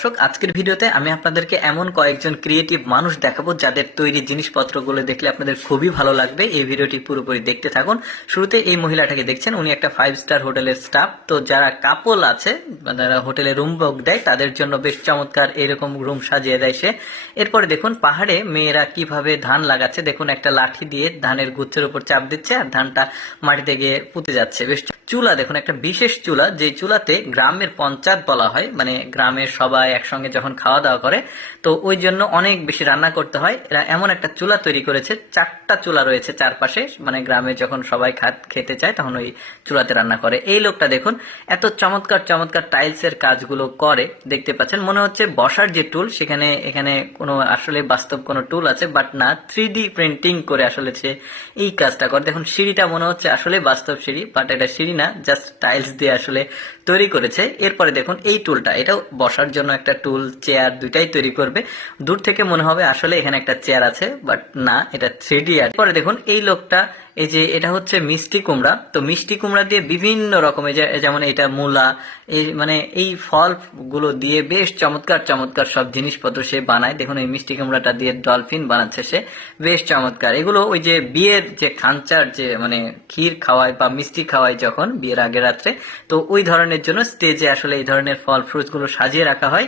দর্শক, আজকের ভিডিওতে আমি আপনাদেরকে এমন কয়েকজন ক্রিয়েটিভ মানুষ দেখাবো যাদের তৈরি জিনিসপত্রগুলো দেখলে আপনাদের খুবই ভালো লাগবে। এই ভিডিওটি পুরোপুরি দেখতে থাকুন। শুরুতে এই মহিলাটাকে দেখছেন, উনি একটা 5 স্টার হোটেলের স্টাফ। তো যারা কাপল আছে, যারা হোটেলে রুম বুক দেয়, তাদের জন্য বেশ চমৎকার এরকম রুম সাজিয়ে দেয় সে। এরপরে দেখুন পাহাড়ে মেয়েরা কিভাবে ধান লাগাচ্ছে। দেখুন একটা লাঠি দিয়ে ধানের গুচ্ছের উপর চাপ দিচ্ছে আর ধানটা মাটিতে গিয়ে পুঁতে যাচ্ছে। বেশ চুলা দেখুন, একটা বিশেষ চুলা, যে চুলাতে গ্রামের পঞ্চায়েত বলা হয়, মানে গ্রামের সবাই একসঙ্গে যখন খাওয়া দাওয়া করে, তো ওই জন্য অনেক বেশি রান্না করতে হয়। এরা এমন একটা চুলা তৈরি করেছে, 4টা চুলা রয়েছে চারপাশে, মানে গ্রামে যখন সবাই খেতে চায় তখন ওই চুলাতে রান্না করে। এই লোকটা দেখুন এত চমৎকার চমৎকার টাইলসের কাজগুলো করে, দেখতে পাচ্ছেন। মনে হচ্ছে বসার যে টুল, এখানে কোনো আসলে বাস্তব কোনো টুল আছে, বাট না, 3D প্রিন্টিং করে আসলে সে এই কাজটা করে। দেখুন সিঁড়িটা মনে হচ্ছে আসলে বাস্তব সিঁড়ি, বাট এটা সিঁড়ি না, জাস্ট টাইলস দিয়ে আসলে তৈরি করেছে। এরপরে দেখুন এই টুলটা, এটাও বসার জন্য একটা টুল, চেয়ার দুইটাই তৈরি করবে। দূর থেকে মনে হবে আসলে এখানে একটা চেয়ার আছে, বাট না, এটা 3D আর্ট। পরে দেখুন এই লোকটা, এই যে এটা হচ্ছে মিষ্টি কুমড়া, তো মিষ্টি কুমড়া দিয়ে বিভিন্ন রকমের, যেমন এটা মূলা, এই মানে এই ফল গুলো দিয়ে বেশ চমৎকার চমৎকার সব জিনিসপত্র সে বানায়। দেখুন এই মিষ্টি কুমড়াটা দিয়ে ডলফিন বানাচ্ছে সে, বেশ চমৎকার। এগুলো ওই যে বিয়ের যে খাঞ্চার যে মানে ক্ষীর খাওয়ায় বা মিষ্টি খাওয়ায় যখন বিয়ের আগে রাত্রে, তো ওই ধরনের জন্য স্টেজে আসলে এই ধরনের ফল ফ্রুটস গুলো সাজিয়ে রাখা হয়।